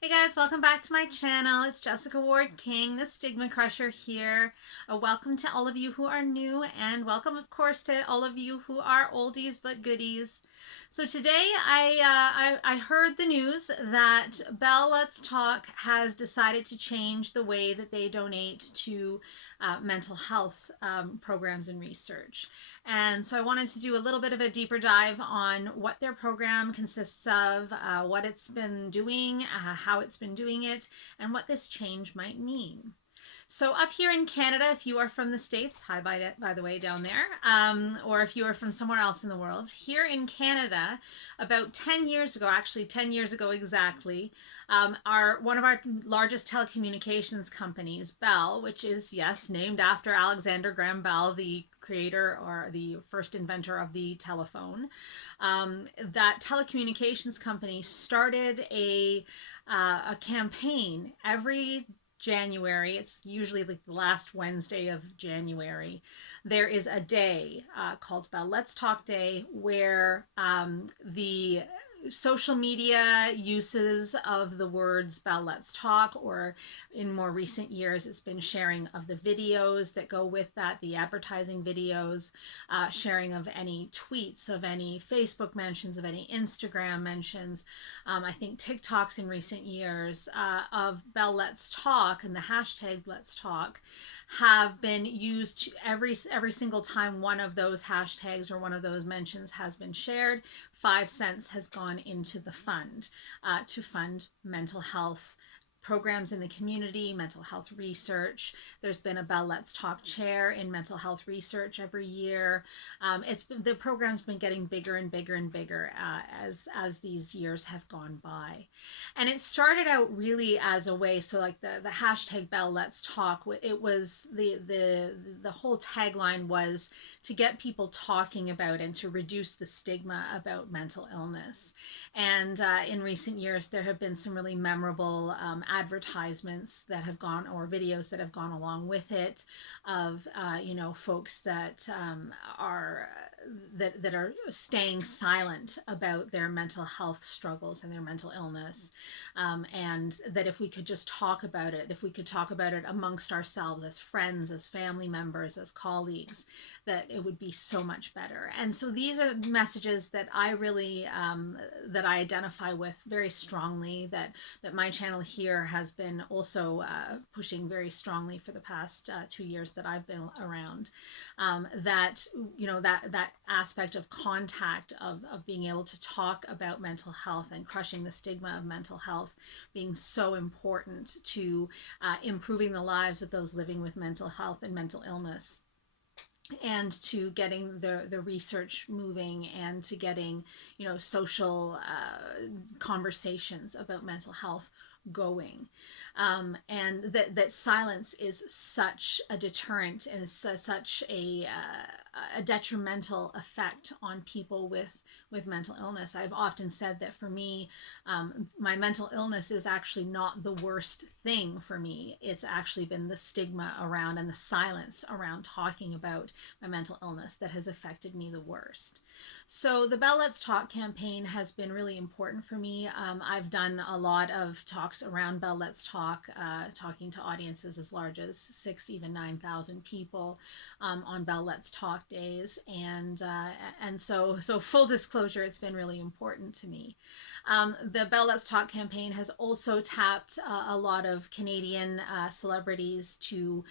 Hey guys, welcome back to my channel. It's Jessica Ward King, the StigmaCrusher here. Welcome to all of you who are new, and welcome, of course, to all of you who are oldies but goodies. So today I heard the news that Bell Let's Talk has decided to change the way that they donate to mental health programs and research. And so I wanted to do a little bit of a deeper dive on what their program consists of, what it's been doing, how it's been doing it, and what this change might mean. So up here in Canada, if you are from the States, hi by the way down there, or if you are from somewhere else in the world, here in Canada, about 10 years ago, actually 10 years ago exactly, one of our largest telecommunications companies, Bell, which is, yes, named after Alexander Graham Bell, the creator or the first inventor of the telephone, that telecommunications company started a campaign every January. It's usually like the last Wednesday of January. There is a day called Bell Let's Talk Day where the social media uses of the words Bell Let's Talk, or in more recent years, it's been sharing of the videos that go with that, the advertising videos, sharing of any tweets, of any Facebook mentions, of any Instagram mentions. I think TikToks in recent years of Bell Let's Talk and the hashtag Let's Talk have been used every single time one of those hashtags or one of those mentions has been shared. 5 cents has gone into the fund to fund mental health programs in the community, mental health research. There's been a Bell Let's Talk chair in mental health research every year. The program's been getting bigger and bigger and bigger as these years have gone by, and it started out really as a way. So like the hashtag Bell Let's Talk, it was the whole tagline was to get people talking about and to reduce the stigma about mental illness. And in recent years, there have been some really memorable advertisements that have gone, or videos that have gone along with it, of folks that that are staying silent about their mental health struggles and their mental illness, and that if we could just talk about it, if we could talk about it amongst ourselves as friends, as family members, as colleagues, that it would be so much better. And so these are messages that I really that I identify with very strongly, that my channel here has been also pushing very strongly for the past 2 years that I've been around. That that aspect of contact, of being able to talk about mental health and crushing the stigma of mental health being so important to improving the lives of those living with mental health and mental illness, and to getting the research moving, and to getting social conversations about mental health going, and that silence is such a deterrent and such a detrimental effect on people with mental illness. I've often said that for me, my mental illness is actually not the worst thing for me. It's actually been the stigma around and the silence around talking about my mental illness that has affected me the worst. So the Bell Let's Talk campaign has been really important for me. I've done a lot of talks around Bell Let's Talk, talking to audiences as large as 6, even 9,000 people on Bell Let's Talk days, and so full disclosure, it's been really important to me. The Bell Let's Talk campaign has also tapped a lot of Canadian celebrities to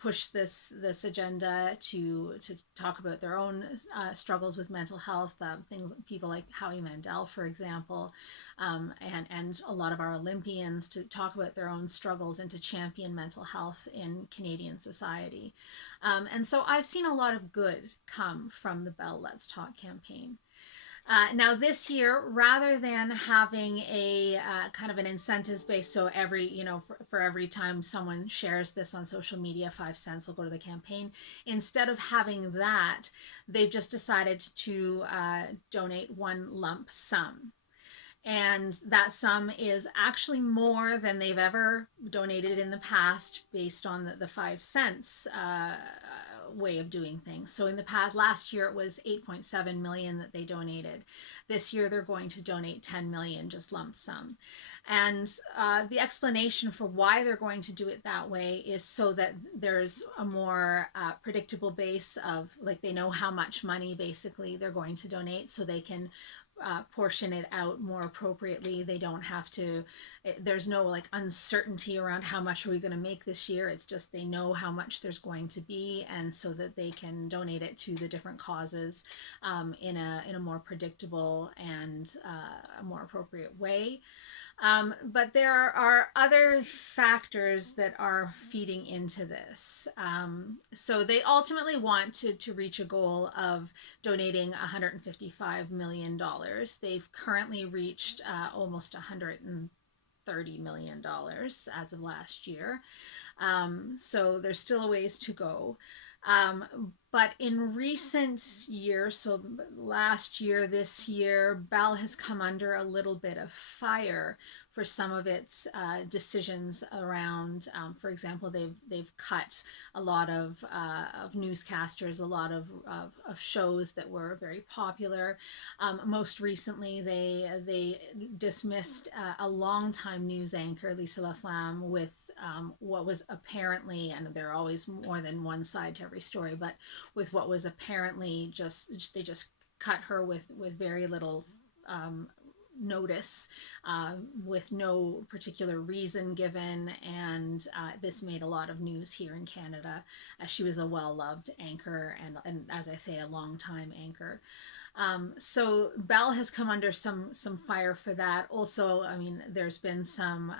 push this agenda, to talk about their own struggles with mental health. Things, people like Howie Mandel, for example, and a lot of our Olympians, to talk about their own struggles and to champion mental health in Canadian society. And so I've seen a lot of good come from the Bell Let's Talk campaign. Now this year, rather than having a kind of an incentives based, so every for every time someone shares this on social media, 5 cents will go to the campaign. Instead of having that, they've just decided to donate one lump sum. And that sum is actually more than they've ever donated in the past, based on the 5 cents way of doing things. So in the past, last year it was 8.7 million that they donated. This year they're going to donate 10 million, just lump sum. And the explanation for why they're going to do it that way is so that there's a more predictable base of, like, they know how much money basically they're going to donate, so they can portion it out more appropriately. They don't have to, there's no like uncertainty around how much are we going to make this year. It's just they know how much there's going to be, and so that they can donate it to the different causes in a more predictable and a more appropriate way. But there are other factors that are feeding into this. So they ultimately want to reach a goal of donating $155 million. They've currently reached almost $130 million as of last year. So there's still a ways to go. But in recent years, so last year, this year, Bell has come under a little bit of fire for some of its decisions around, for example, they've cut a lot of newscasters, a lot of shows that were very popular. Most recently, they dismissed a longtime news anchor, Lisa LaFlamme, with what was apparently, and there are always more than one side to every story, but with what was apparently they just cut her with very little notice, with no particular reason given, and this made a lot of news here in Canada. She was a well-loved anchor, and as I say, a long-time anchor. So Bell has come under some fire for that. Also, I mean, there's been some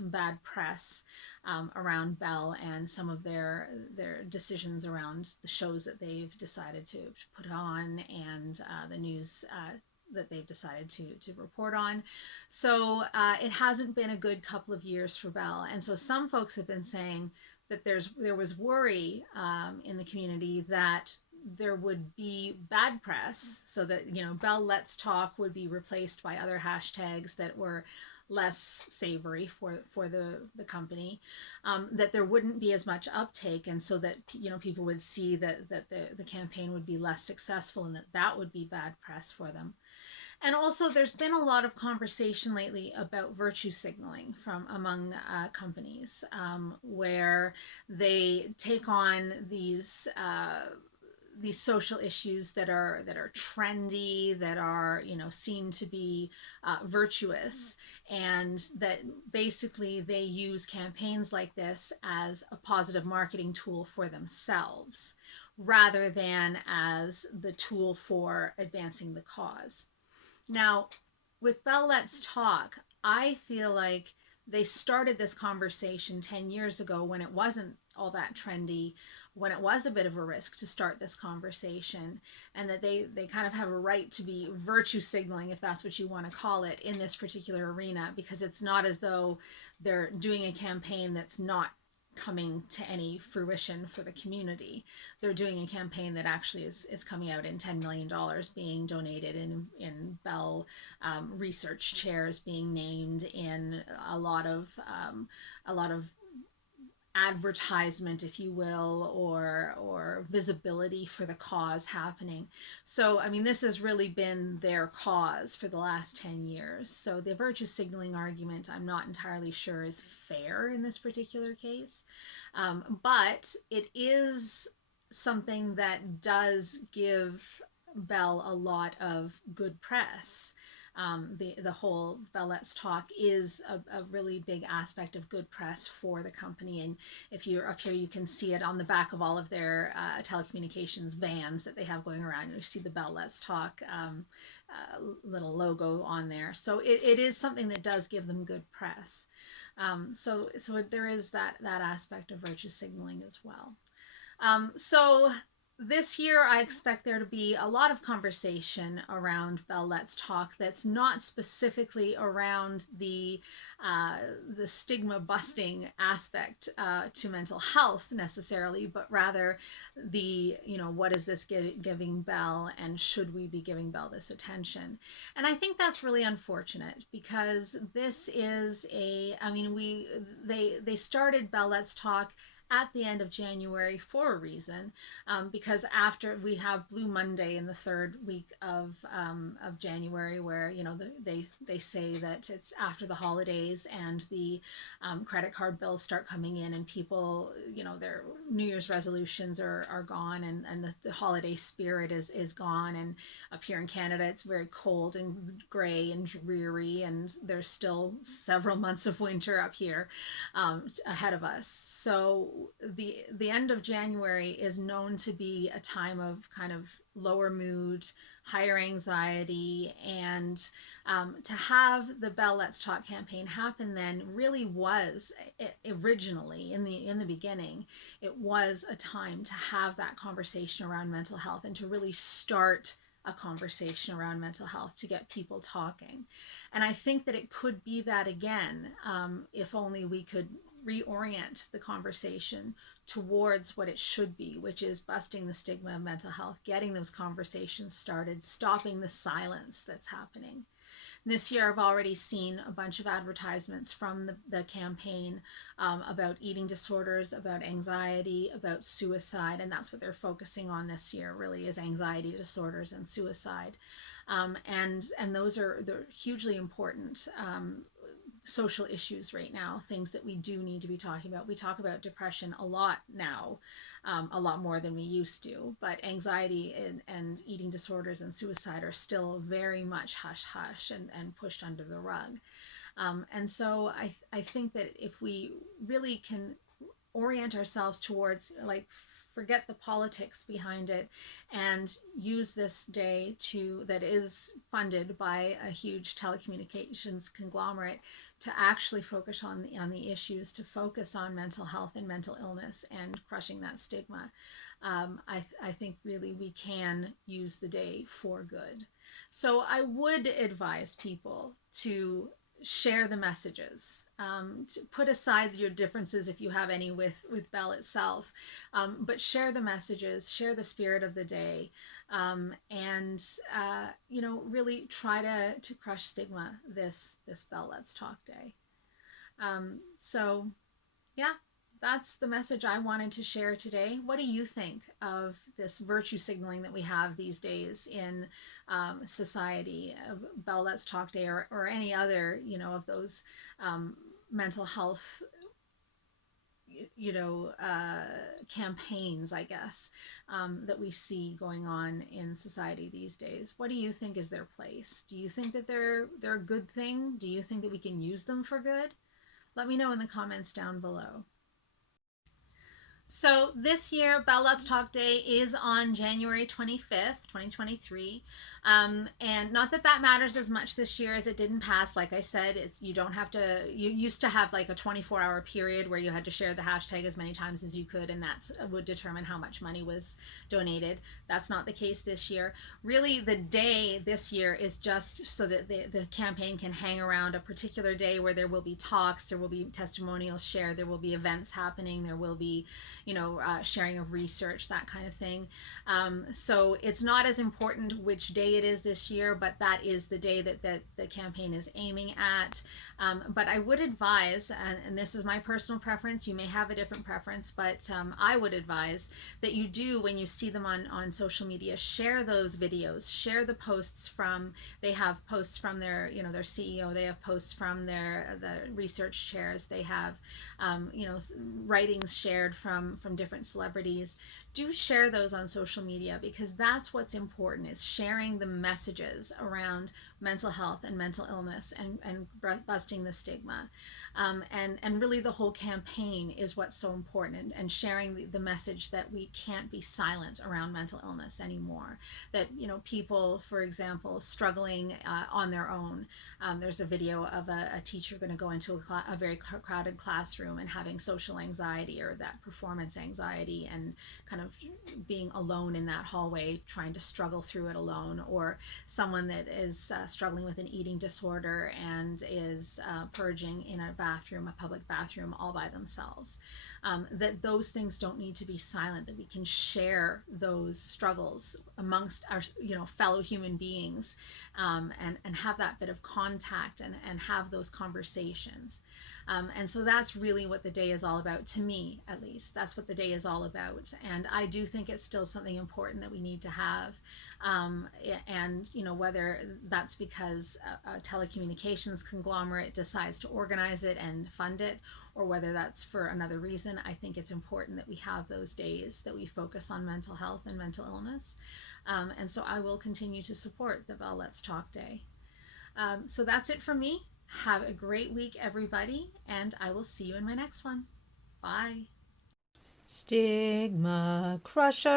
bad press around Bell and some of their decisions around the shows that they've decided to put on, and the news that they've decided to report on. So it hasn't been a good couple of years for Bell, and so some folks have been saying that there was worry in the community that there would be bad press, so that, you know, Bell Let's Talk would be replaced by other hashtags that were less savory for the company, that there wouldn't be as much uptake, and so that, you know, people would see that the campaign would be less successful, and that would be bad press for them. And also, there's been a lot of conversation lately about virtue signaling from among companies, where they take on these social issues that are trendy, that are, you know, seen to be virtuous, and that basically they use campaigns like this as a positive marketing tool for themselves, rather than as the tool for advancing the cause. Now, with Bell Let's Talk, I feel like they started this conversation 10 years ago when it wasn't all that trendy, when it was a bit of a risk to start this conversation, and that they kind of have a right to be virtue signaling, if that's what you want to call it, in this particular arena, because it's not as though they're doing a campaign that's not coming to any fruition for the community. They're doing a campaign that actually is coming out in $10 million being donated in Bell research chairs being named, in a lot of advertisement, if you will, or visibility for the cause happening. So, I mean, this has really been their cause for the last 10 years. So the virtue signaling argument, I'm not entirely sure is fair in this particular case. But it is something that does give Bell a lot of good press. The whole Bell Let's Talk is a really big aspect of good press for the company. And if you're up here, you can see it on the back of all of their telecommunications vans that they have going around. You see the Bell Let's Talk little logo on there. So it is something that does give them good press. So there is that aspect of virtue signaling as well. So this year, I expect there to be a lot of conversation around Bell Let's Talk that's not specifically around the stigma busting aspect to mental health necessarily, but rather the, you know, what is this giving Bell, and should we be giving Bell this attention? And I think that's really unfortunate, because this is I mean, they started Bell Let's Talk at the end of January for a reason, because after we have Blue Monday in the third week of January, where they say that it's after the holidays and the credit card bills start coming in, and people, their New Year's resolutions are gone, and the holiday spirit is gone. And up here in Canada, it's very cold and gray and dreary, and there's still several months of winter up here ahead of us. So the end of January is known to be a time of kind of lower mood, higher anxiety, and to have the Bell Let's Talk campaign happen then really was originally in the beginning, it was a time to have that conversation around mental health and to really start a conversation around mental health to get people talking. And I think that it could be that again, if only we could reorient the conversation towards what it should be, which is busting the stigma of mental health, getting those conversations started, stopping the silence that's happening. This year, I've already seen a bunch of advertisements from the campaign about eating disorders, about anxiety, about suicide, and that's what they're focusing on this year. Really, is anxiety disorders and suicide, and they're hugely important social issues right now, things that we do need to be talking about. We talk about depression a lot now, a lot more than we used to, but anxiety and eating disorders and suicide are still very much hush hush and pushed under the rug. And so I think that if we really can orient ourselves towards, like, forget the politics behind it and use this day that is funded by a huge telecommunications conglomerate to actually focus on the issues, to focus on mental health and mental illness and crushing that stigma. I think really we can use the day for good. So I would advise people to share the messages, to put aside your differences if you have any with Bell itself, but share the messages, share the spirit of the day, and really try to crush stigma this Bell Let's Talk Day. So yeah, that's the message I wanted to share today. What do you think of this virtue signaling that we have these days in society? Bell Let's Talk Day, or any other, of those mental health, campaigns, I guess, that we see going on in society these days. What do you think is their place? Do you think that they're a good thing? Do you think that we can use them for good? Let me know in the comments down below. So this year, Bell Let's Talk Day is on January 25th, 2023. And not that that matters as much this year as it did in past. Like I said, you don't have to, you used to have like a 24-hour period where you had to share the hashtag as many times as you could, and that would determine how much money was donated. That's not the case this year. Really, the day this year is just so that the campaign can hang around a particular day where there will be talks, there will be testimonials shared, there will be events happening, there will be sharing of research, that kind of thing. So it's not as important which day it is this year, but that is the day that the campaign is aiming at. But I would advise, and this is my personal preference, you may have a different preference, but I would advise that you do, when you see them on social media, share those videos, share the posts from, they have posts from their CEO, they have posts from the research chairs, they have writings shared from different celebrities. Do share those on social media, because that's what's important, is sharing the messages around mental health and mental illness and busting the stigma. And really the whole campaign is what's so important, and sharing the message that we can't be silent around mental illness anymore. That, people, for example, struggling on their own. There's a video of a teacher going to go into a very crowded classroom and having social anxiety, or that performance anxiety, and kind of being alone in that hallway, trying to struggle through it alone. Or someone that is struggling with an eating disorder and is purging in a public bathroom, all by themselves. That those things don't need to be silent, that we can share those struggles amongst our fellow human beings, and have that bit of contact and have those conversations. And so that's really what the day is all about, to me at least. That's what the day is all about. And I do think it's still something important that we need to have. And, you know, whether that's because a telecommunications conglomerate decides to organize it and fund it, or whether that's for another reason, I think it's important that we have those days that we focus on mental health and mental illness. And so I will continue to support the Bell Let's Talk Day. So that's it from me. Have a great week, everybody, and I will see you in my next one. Bye. Stigma Crusher.